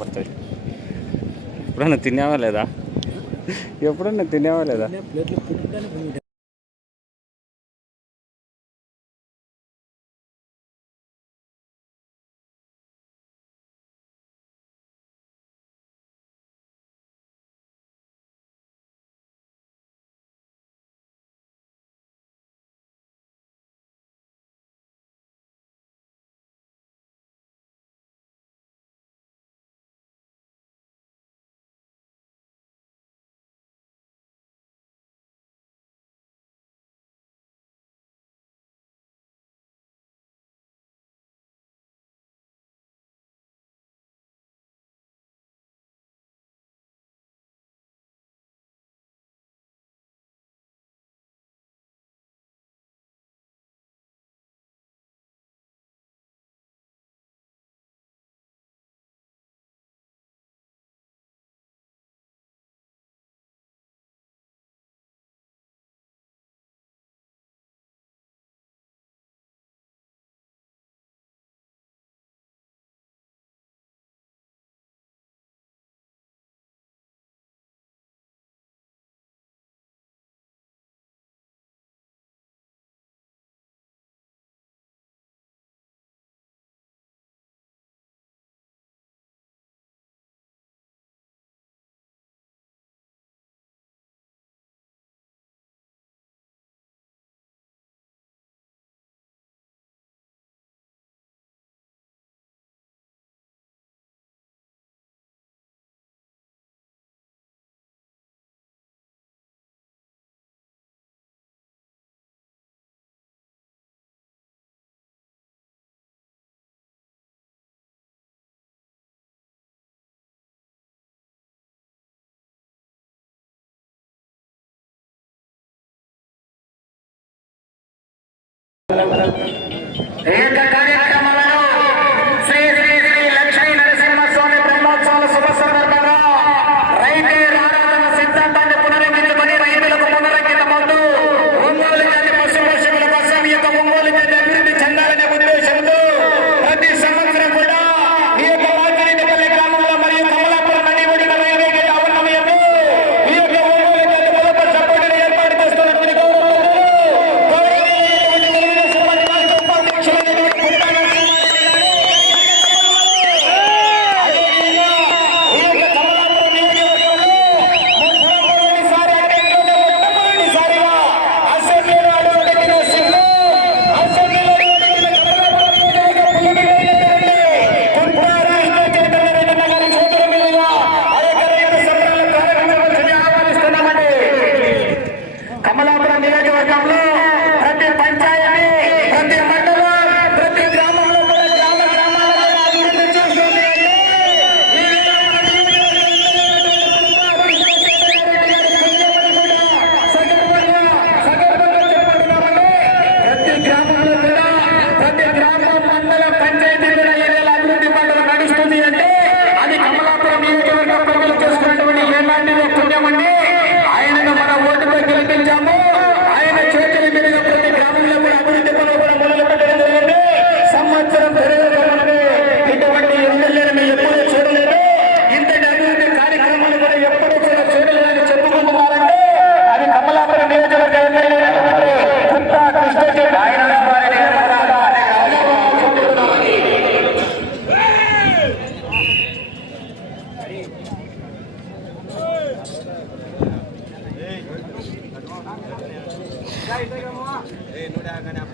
పడుతుంది ఎప్పుడన్నా తినేవా లేదా? ఎప్పుడన్నా తినేవా లేదా? ఏక కార్యక్రమాలను శ్రీ శ్రీ శ్రీ లక్ష్మీ నరసింహస్వామి బ్రహ్మోత్సవాల శుభ సందర్భంగా రైతే ఆరాధన సిద్ధాంతాన్ని పునరంకించుకొని రైతులకు పునరంకితమవుతూ ఒంగోలు జాతి పశు పశువుల కోసం యొక్క ఒంగోలు జాతి అభివృద్ధి చెందాలనే Hey, no, no, no.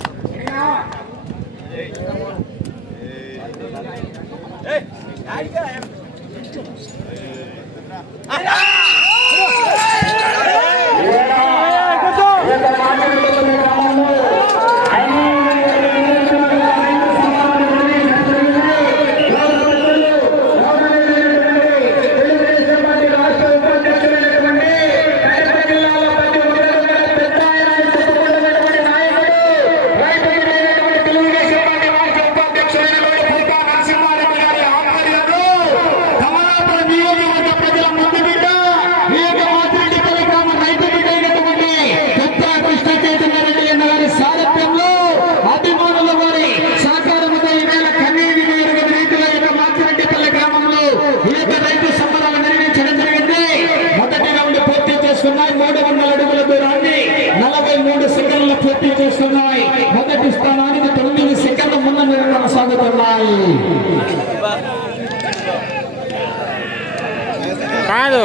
కాదు.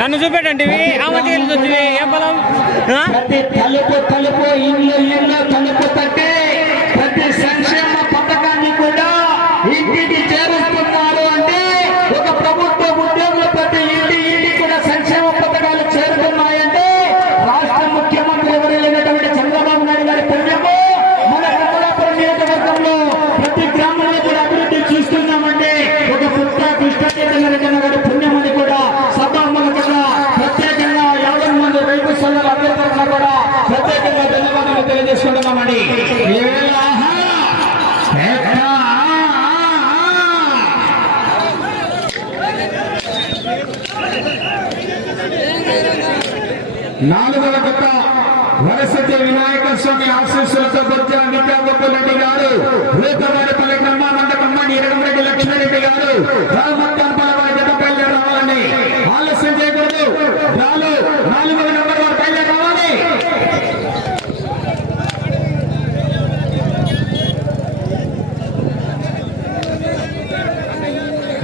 నన్ను చూపెట్టండి ఆమె వచ్చింది. ఏ బలం తలుపు తలుపు ఇల్లు ఇల్లు తలుపు తట్టే.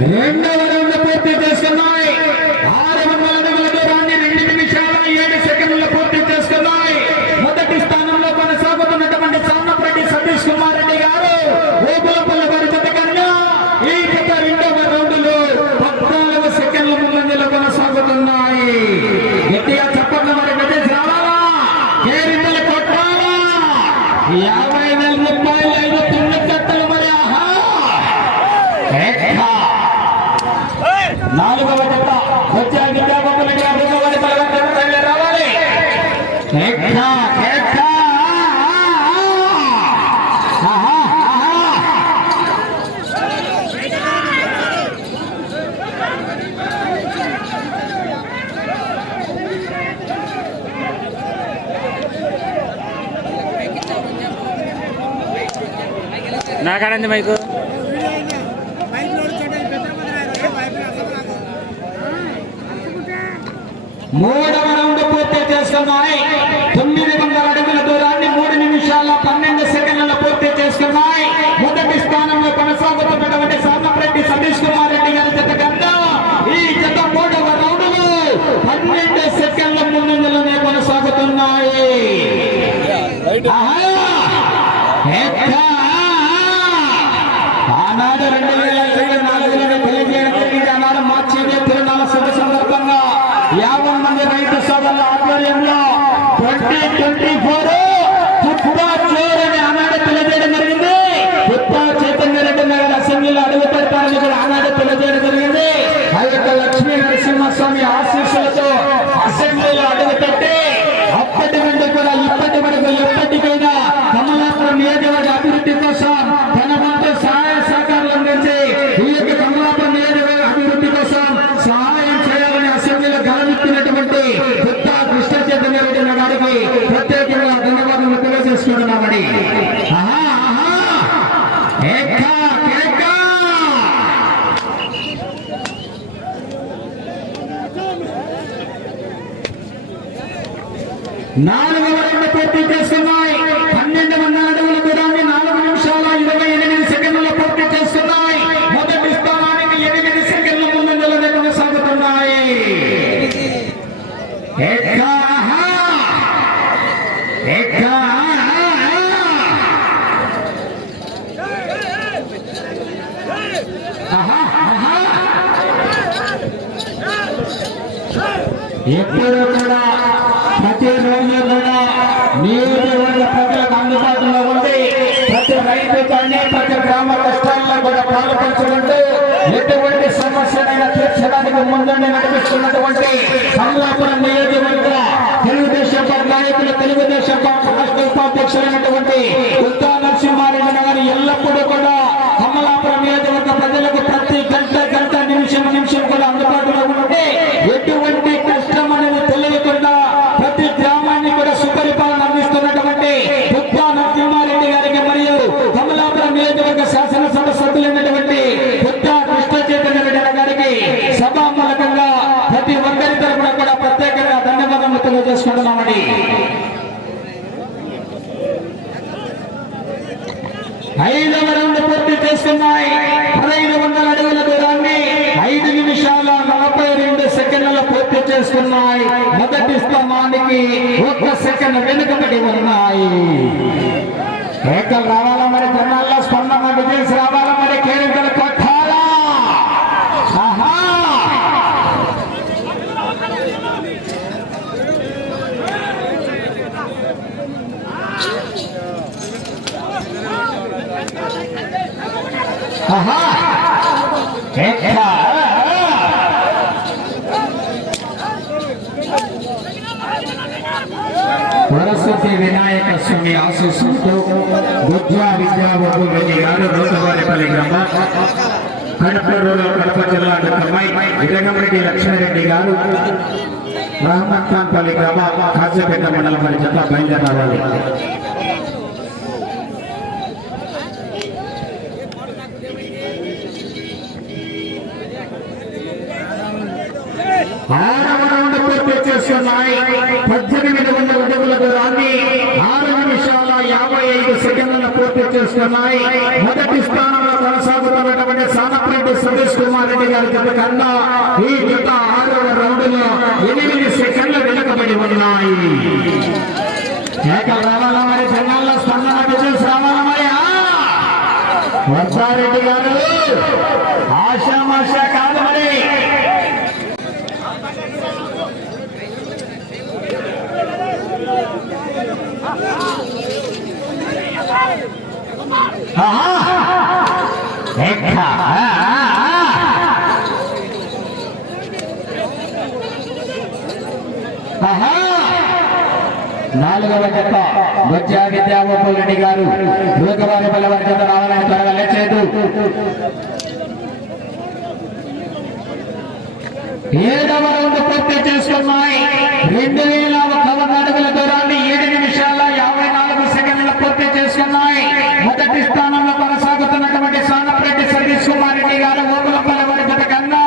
రెండవ రౌండ్ పూర్తి చేసుకున్నాం కాడంది మైకు. మూడవ రౌండ్ పూర్తి చేస్తున్నాయి. వచ్చేది తిరునాల శుభ సందర్భంగా యాభై మంది రైతు సోదరుల ఆధ్వర్యంలో ట్వంటీ ట్వంటీ ఫోర్ అనే అనాడ తెలియజేయడం జరిగింది. ఉత్తమ చైతన్య రెడ్డి నగర్ అసెంబ్లీలో అడుగు పెట్టాలని కూడా అనాడ తెలియజేయడం జరిగింది. ఆ యొక్క లక్ష్మీ నరసింహస్వామి నాలుగు వరకు పోటీ చేస్తున్నాయి పన్నెండు వందల అడుగుల దూరాన్ని నాలుగు నిమిషాల ఇరవై ఎనిమిది సెకండ్ల పోటీ చేస్తున్నాయి మొదటి స్థానానికి ఎప్పుడు ఒక్క సెకండ్ వెనుకబడి ఉన్నాయి. రేఖలు రావాలి? శ్రీ వినాయక స్వామి ఆశీస్సుతో బుద్ధ విద్యా రెడ్డి గారు రోతవారిపల్లి గ్రామ. కడపూరులో కడప జిల్లా అమ్మాయి విరంగరెడ్డి లక్ష్మారెడ్డి గారు. రహమత్ ఖాన్ పల్లి గ్రామ కాజపేట మండలం వారి జత బయలుదేరాలి ఆరవ రౌండ్ పూర్తి చేస్తున్నాయి. పద్దెనిమిది వందల అడుగుల దూరాన్ని ఆరు నిమిషాల యాభై ఐదు సెకండ్లను పూర్తి మొదటి స్థానంలో కొనసాగుతున్నటువంటి సానప్రెడ్డి సురేష్ కుమార్ రెడ్డి గారి జత కన్నా ఈ జత ఆరవ రౌండ్లో ఎనిమిది సెకండ్లు వెనుకబడి ఉన్నాయి. ఏకలు రావాలా మరి? జనాల్లో స్పందన బిజినెస్ రావాలా మరి? ఆ! గారు ఆశామాష కాదు మరి. నాలుగవ చెత్త బొజ్జా విద్యాగోపాల్ రెడ్డి గారు లోకవారి పల్లెవారి జత రావాలని త్వరగా లేచేదు ఏడవ రౌండ్ పూర్తి చేసుకున్నాయి. రెండు వేల ఒక వంద అడుగుల దూరాన్ని ఏడు నిమిషాల యాభై నాలుగు సెకండ్లు పూర్తి చేసుకున్నాయి మొదటి స్థానంలో కొనసాగుతున్నటువంటి సానప్రెడ్డి సతీష్ కుమార్ రెడ్డి గారు ఓకులపల్లి వారి జత కన్నా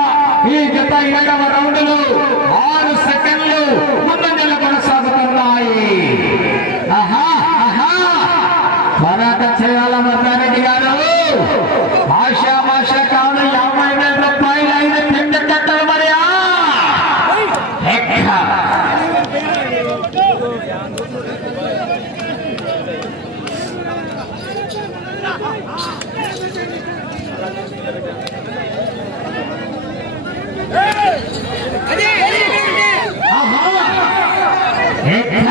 ఈ జత ఏడవ రౌండ్లు ఆరు సెకండ్లు ముందంజలు కొనసాగుతున్నాయి ఆహా ఆహా పోరాటం చేయాల మద్దారెడ్డి గారు ఆశా మాష కాదు యాభై వేల రూపాయలు ఐదు తిండి కట్టలు మరి ఆ! ఎక్క. ఆహా! ఎక్క.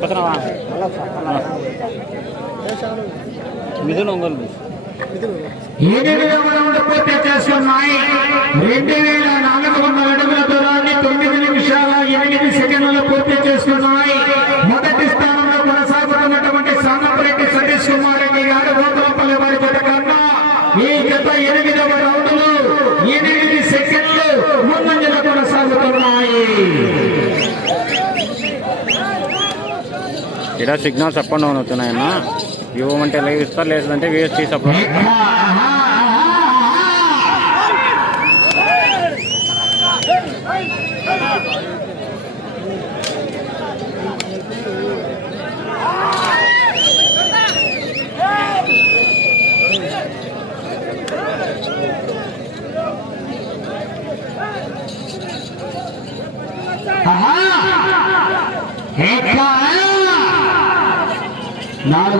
పోతున్నావా మిథున్ ఒంగోలు ఎనిమిదవ రౌండ్ పూర్తి చేసుకున్నాయి రెండు వేల నాలుగు వందల అడుగుల దూరాన్ని తొమ్మిది నిమిషాల ఎనిమిది సెకండ్లు పూర్తి చేసుకున్నాయి మొదటి స్థానంలో కొనసాగుతున్నటువంటి సానపరెడ్డి సతీష్ కుమార్ రెడ్డి గారు ఓతలపల్లి వారి జత కన్నా ఈ జత ఎనిమిదవ రౌండ్లు ఎనిమిది సెకండ్లు ముందంజలు కొనసాగుతున్నాయి ఇక్కడ సిగ్నల్స్ అప్ అండ్ డౌన్ అవుతున్నాయమ్మా. ఇవ్వమంటే లైవ్ ఇస్తారు లేదంటే వేస్ట్ చేసి అప్పుడు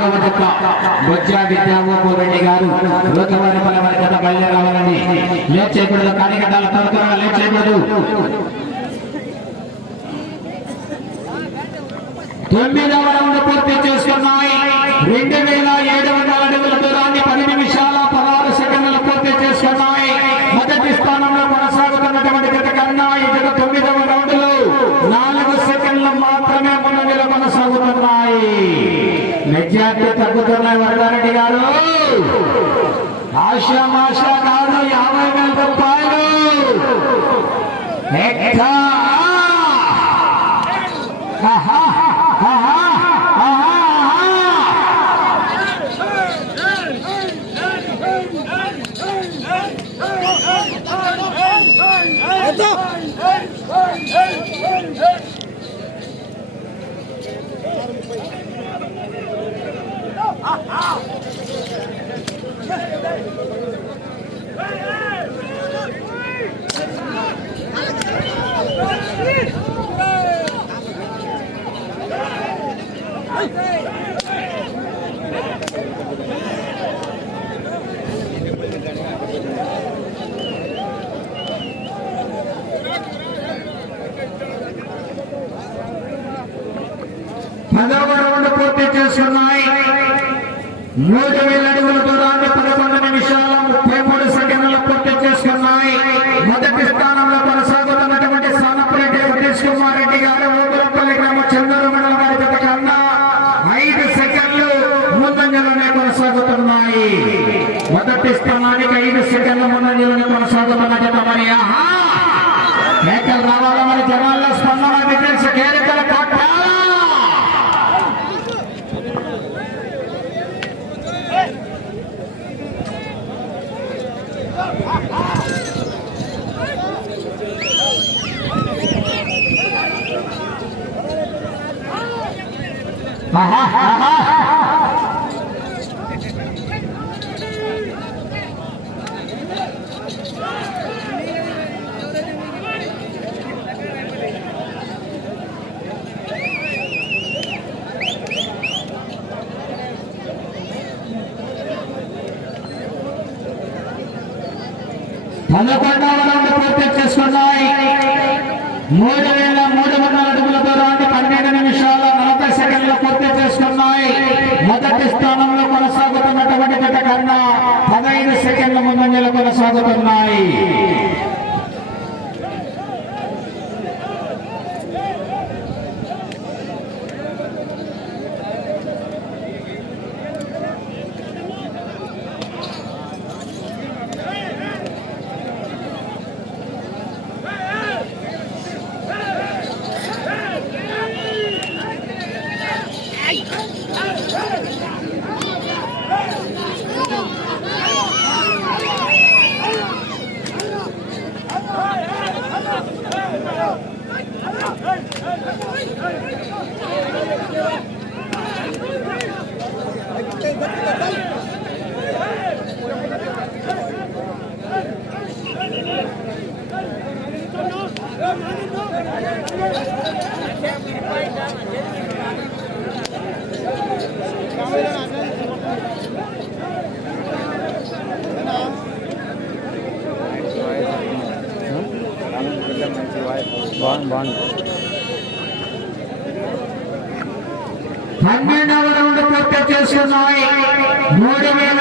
నాలుగవ జత బొజ్జా విద్యాగోపాల్ రెడ్డి గారు రోజువారి పల్లెవారి జత బయలుదేరాలని లేట్ చేయకూడదు కార్యకర్తల త్వర త్వరగా లేట్ చేయకూడదు తొమ్మిదవ రౌండ్ పూర్తి చేసుకున్నాయి. రెండు వేల ఏడు వందల అడుగుల దూరాన్ని పది నిమిషాల పదహారు సెకండ్లు పూర్తి చేసుకున్నాయి మొదటి స్థానంలో కొనసాగుతున్నటువంటి జత కన్నా ఈ జత తొమ్మిదవ రౌండ్లో నాలుగు సెకండ్లు మాత్రమే ముందంజలో కొనసాగుతున్నాయి మెజార్టీ వరదారెడ్డి గారు ఆశ్రమాశ్రమ పదకొండవ రౌండ్ పూర్తి చేసుకున్నాయి. మూడు వేల మూడు వందల అడుగుల దూరాన్ని పన్నెండు నిమిషాల నలభై సెకండ్లు పూర్తి చేసుకున్నాయి. మొదటి స్థానంలో కొనసాగుతున్నటువంటి గత కన్నా పదహైదు సెకండ్ల ముందంజలు కొనసాగుతున్నాయి Ay! Ay! మూడు వేల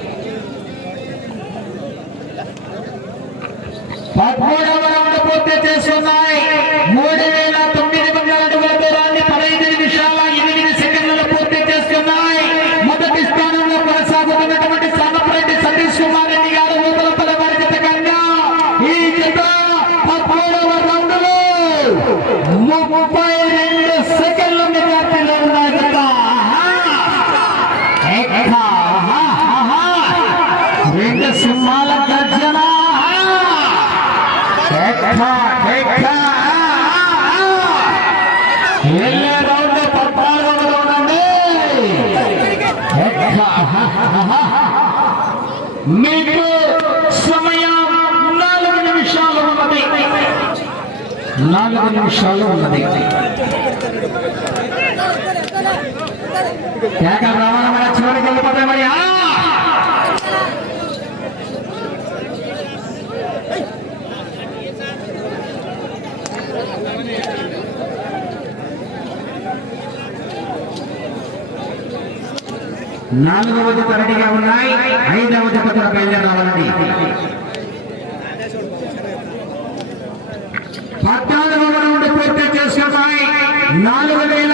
మీకు సమయం నాలుగు నిమిషాలు ఉన్నది. నాలుగు నిమిషాలు ఉన్నది. కేకలు రావాలన్నా చివరికి వెళ్ళిపోతాయి మరి. నాలుగవది త్వరడిగా ఉన్నాయి. ఐదవది పత్ర బయలుదేరాలండి. పద్నాలుగు రౌండ్ పూర్తి చేసుకున్నాయి. నాలుగు వేల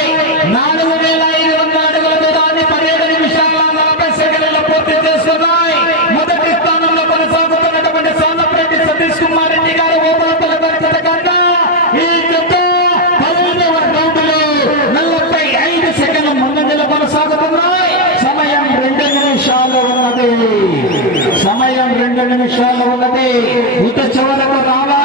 నిమిషాలు ఉన్నది. ఇంత చివరకు రావాలి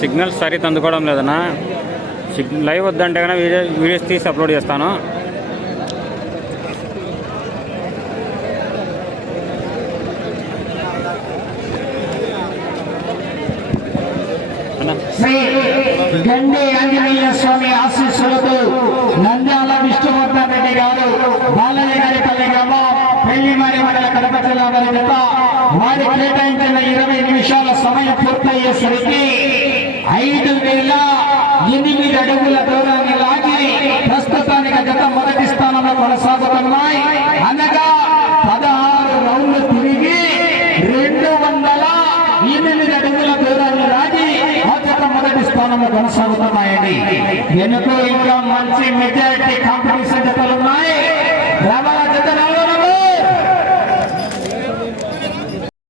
సిగ్నల్ సరి తందుకోవడం లేదన్నా. సిగ్ లైవ్ వద్దంటే కన్నా వీడియో వీడియోస్ తీసి అప్లోడ్ చేస్తాను. స్వామి ఆశీస్సులతో నంద్యాల విష్ణువర్ధన్ రెడ్డి గారు బాలనేగారిపల్లి గ్రామం పెళ్ళిమారి మండల కడప జిల్లా వారి వారి కేటాయించిన ఇరవై నిమిషాల సమయం పూర్తయ్యేసరికి ఐదు వేల ఎనిమిది అడుగుల దూరాన్ని లాగి ప్రస్తుతానికి గత మొదటి స్థానంలో కొనసాగుతున్నాయి. అనగా పదహారు రౌండ్లు తిరిగి రెండు వందల ఎనిమిది అడుగుల దూరాన్ని లాగి అత్యంత మొదటి స్థానంలో కొనసాగుతున్నాయండి. వెనుక ఇంకా మంచి మెజారిటీ కాంపిటీషన్ జతలున్నాయి. రవ